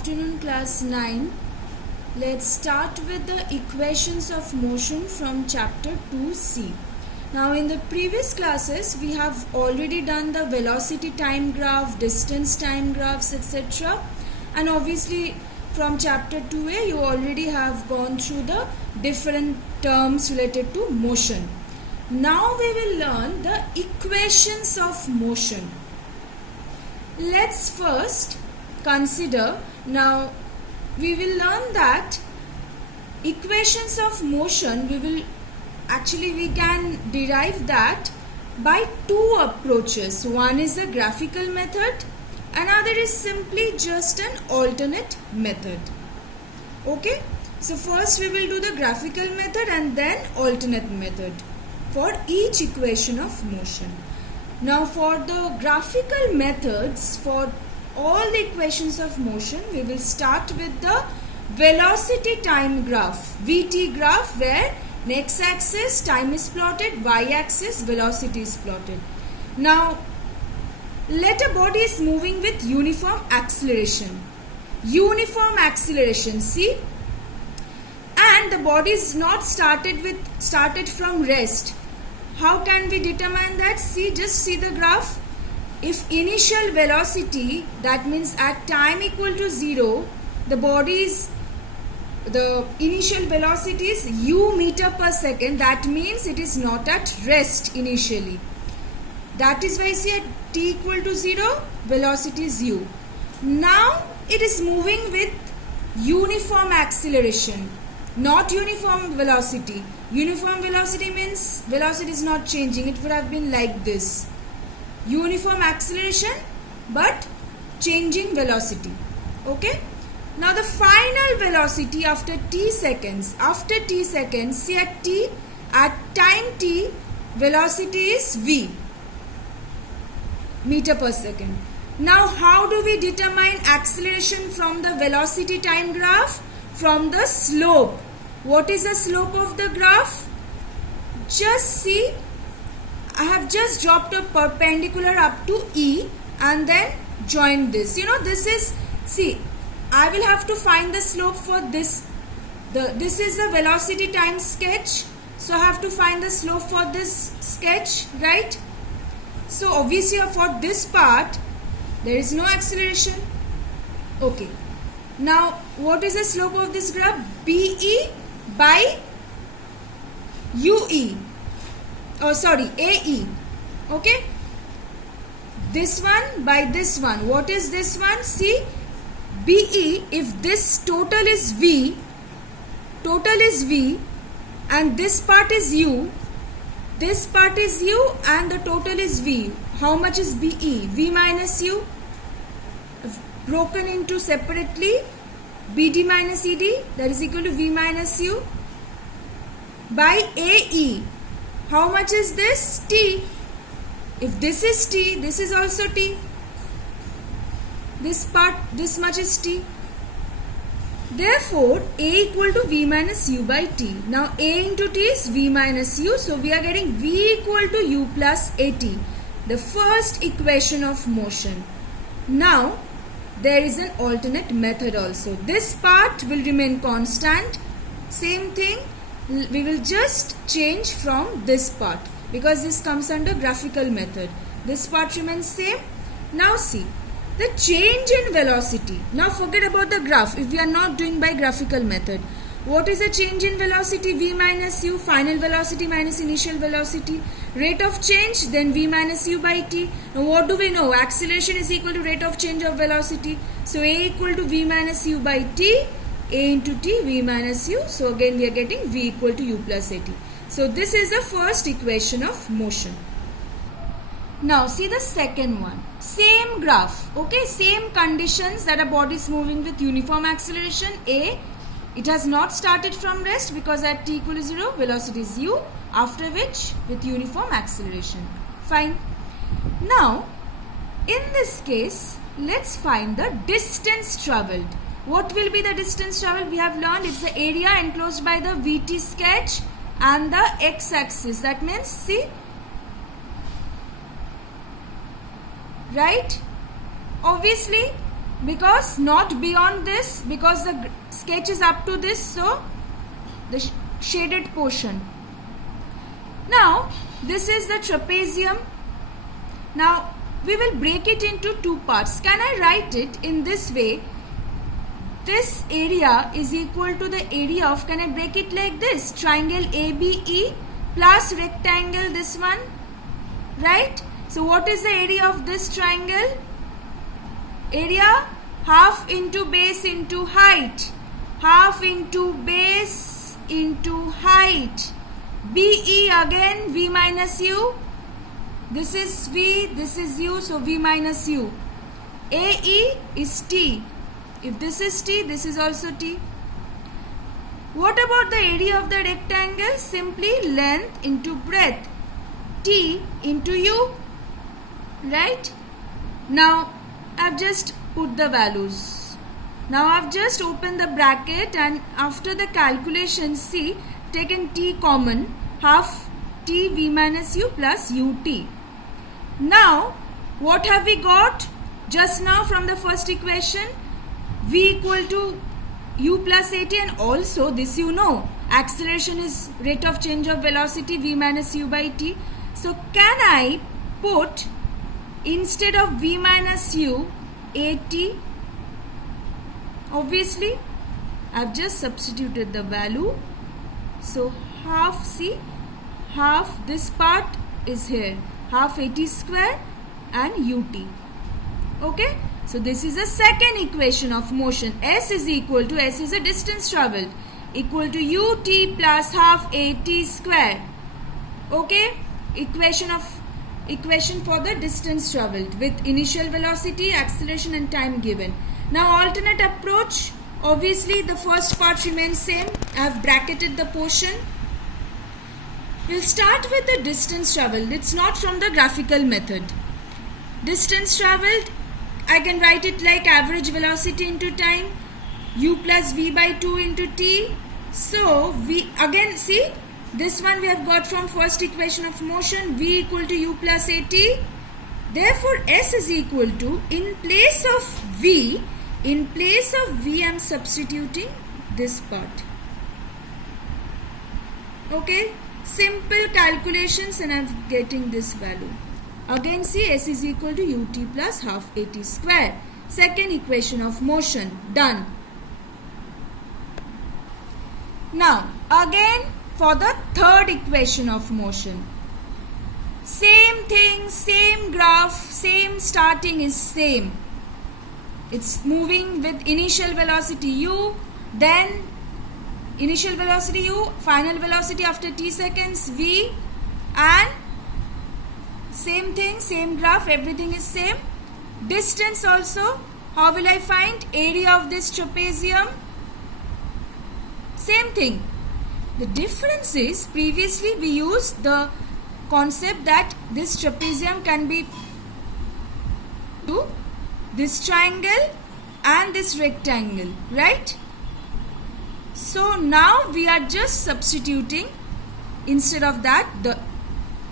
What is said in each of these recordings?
afternoon, class 9. Let's start with the equations of motion from chapter 2C. Now in the previous classes we have already done the velocity time graph, distance time graphs, etc. And obviously from chapter 2A you already have gone through the different terms related to motion. Now we will learn the equations of motion. Let's first consider, now we will learn that equations of motion we can derive that by two approaches. One is a graphical method, another is simply just an alternate method. Okay, so first we will do the graphical method and then alternate method for each equation of motion. Now for the graphical methods for all the equations of motion, we will start with the velocity time graph, VT graph, where in x-axis time is plotted, y-axis velocity is plotted. Now let a body is moving with uniform acceleration. Uniform acceleration, see? And the body is not started from rest. How can we determine that? See, just see the graph. If initial velocity, that means at time equal to 0, the initial velocity is u meter per second. That means it is not at rest initially. That is why see at t equal to 0, velocity is u. Now it is moving with uniform acceleration, not uniform velocity. Uniform velocity means velocity is not changing. It would have been like this. Uniform acceleration but changing velocity. Okay. Now the final velocity after t seconds. After t seconds, see at time t, velocity is v meter per second. Now how do we determine acceleration from the velocity time graph? From the slope. What is the slope of the graph? Just see, I have just dropped a perpendicular up to E and then joined this. You know, this is, see, I will have to find the slope for this. This is the velocity time sketch. So I have to find the slope for this sketch, right? So obviously for this part, there is no acceleration. Okay. Now, what is the slope of this graph? BE by UE. Oh, sorry, AE. Okay. This one by this one. What is this one? See, BE, if this total is V and this part is U, this part is U and the total is V. How much is BE? V minus U. Broken into separately, BD minus ED, that is equal to V minus U by AE. How much is this? T. If this is T, this is also T. This part, this much is T. Therefore, A equal to V minus U by T. Now A into T is V minus U. So we are getting V equal to U plus AT. The first equation of motion. Now there is an alternate method also. This part will remain constant. Same thing. We will just change from this part because this comes under graphical method. This part remains same. Now see the change in velocity. Now forget about the graph if we are not doing by graphical method. What is the change in velocity? V minus U, final velocity minus initial velocity. Rate of change, then V minus U by T. Now what do we know? Acceleration is equal to rate of change of velocity. So A equal to V minus U by T. A into T, V minus U. So again we are getting V equal to U plus AT. So this is the first equation of motion. Now see the second one. Same graph. Okay, same conditions that a body is moving with uniform acceleration. A, it has not started from rest because at t equal to 0, velocity is U. After which with uniform acceleration. Fine. Now in this case, let's find the distance travelled. What will be the distance travelled? We have learned it's the area enclosed by the VT sketch and the x-axis. That means, see, right? Obviously, because not beyond this, because the sketch is up to this, so the shaded portion. Now this is the trapezium. Now we will break it into two parts. Can I write it in this way? This area is equal to the area of, can I break it like this? Triangle ABE plus rectangle this one, right? So what is the area of this triangle? Area half into base into height. Half into base into height. BE again V minus U. This is V, this is U, so V minus U. AE is T. If this is T, this is also T. What about the area of the rectangle? Simply length into breadth. T into U. Right? Now, I've just put the values. Now, I've just opened the bracket and after the calculation, see, taken T common, half T V minus U plus UT. Now, what have we got just now from the first equation? V equal to U plus AT, and also this you know, acceleration is rate of change of velocity V minus U by T. So can I put instead of V minus U AT? Obviously I've just substituted the value. So half, see, half this part is here, half AT square and UT. Okay. So this is the second equation of motion. S is equal to, S is a distance travelled, equal to UT plus half AT square. Okay, equation for the distance travelled with initial velocity, acceleration and time given. Now alternate approach, obviously the first part remains same. I have bracketed the portion. We'll start with the distance travelled. It's not from the graphical method. Distance travelled, I can write it like average velocity into time, U plus V by 2 into T. So, V, again see, this one we have got from first equation of motion, V equal to U plus AT. Therefore, S is equal to, in place of V, I am substituting this part. Okay, simple calculations and I am getting this value. Again see, S is equal to UT plus half AT square. Second equation of motion, done. Now, again for the third equation of motion. Same thing, same graph, same starting is same. It's moving with initial velocity U, then initial velocity U, final velocity after t seconds V, and same thing, same graph, everything is same. Distance also, how will I find? Area of this trapezium, same thing. The difference is, previously we used the concept that this trapezium can be to this triangle and this rectangle, right? So now we are just substituting, instead of that, the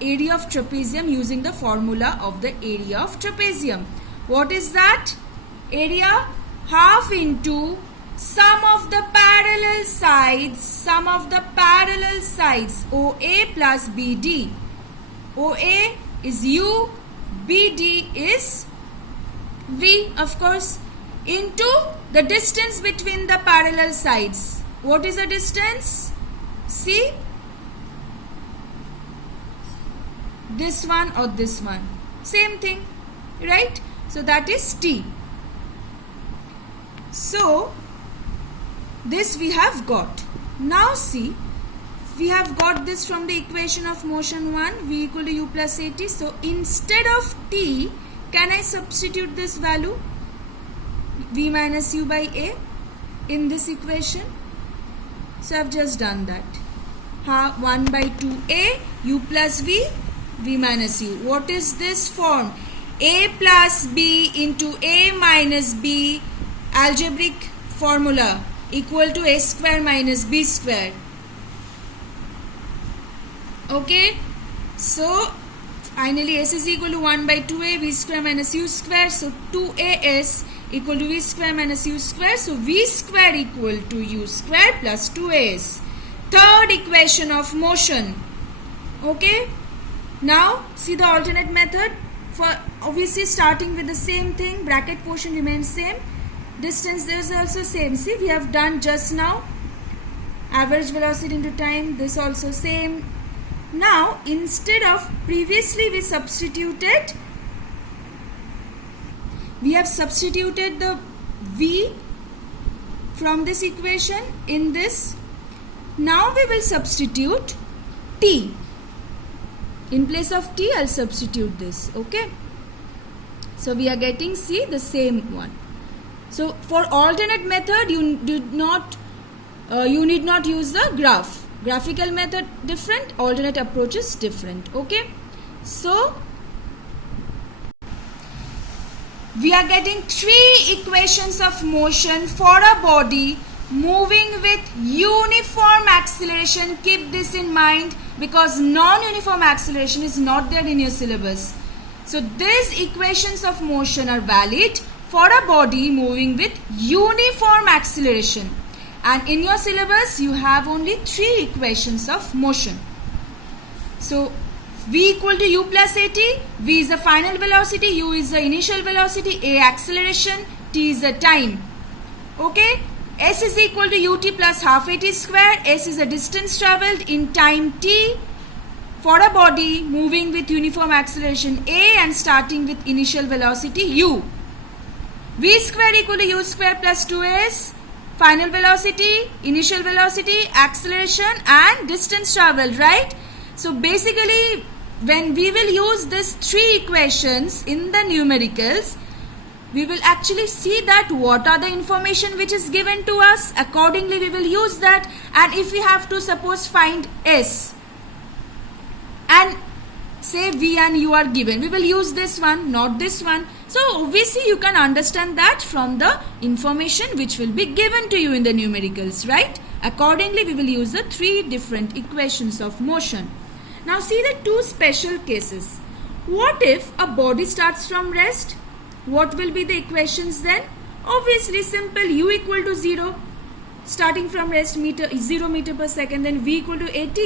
area of trapezium using the formula of the area of trapezium. What is that? Area half into sum of the parallel sides, OA plus BD. OA is U, BD is V, of course, into the distance between the parallel sides. What is the distance? See, this one or this one, same thing, right? So that is T. So this we have got. Now see, we have got this from the equation of motion 1, V equal to U plus AT. So instead of T, can I substitute this value, V minus U by A, in this equation? So I have just done that. 1 by 2A, U plus V, V minus U. What is this form? A plus B into A minus B, algebraic formula, equal to A square minus B square. Okay, so finally S is equal to 1 by 2A, V square minus U square. So 2A is equal to v square minus u square. So v square equal to u square plus 2as. Third equation of motion. Okay. Now see the alternate method. For obviously starting with the same thing, bracket portion remains same. Distance there is also same. See, we have done just now. Average velocity into time, this also same. Now instead of previously we have substituted the v from this equation in this. Now we will substitute t. In place of t, I'll substitute this. Okay. So we are getting, see, the same one. So for alternate method, you need not use the graph. Graphical method different, alternate approach is different. Okay. So we are getting 3 equations of motion for a body moving with uniform acceleration. Keep this in mind, because non-uniform acceleration is not there in your syllabus. So these equations of motion are valid for a body moving with uniform acceleration. And in your syllabus, you have only 3 equations of motion. So v equal to u plus at. V is the final velocity, u is the initial velocity, a acceleration, t is the time. Okay. S is equal to ut plus half at square. S is the distance travelled in time t for a body moving with uniform acceleration a and starting with initial velocity u. V square equal to u square plus 2s. Final velocity, initial velocity, acceleration and distance travelled, right? So basically when we will use these 3 equations in the numericals, we will actually see that what are the information which is given to us. Accordingly we will use that. And if we have to suppose find s and say v and u are given, we will use this one, not this one. So obviously you can understand that from the information which will be given to you in the numericals, right? Accordingly we will use the 3 different equations of motion. Now see the 2 special cases. What if a body starts from rest? What will be the equations then? Obviously simple, u equal to 0, starting from rest, 0 meter per second, then v equal to at.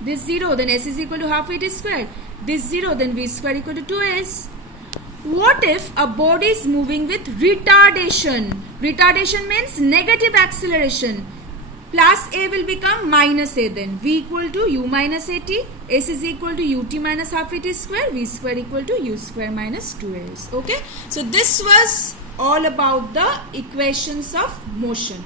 This 0, then s is equal to half at square. This 0, then v square equal to 2s. What if a body is moving with retardation? Retardation means negative acceleration. Plus a will become minus a then. V equal to u minus at. S is equal to ut minus half at square. V square equal to u square minus 2s. Okay. So this was all about the equations of motion.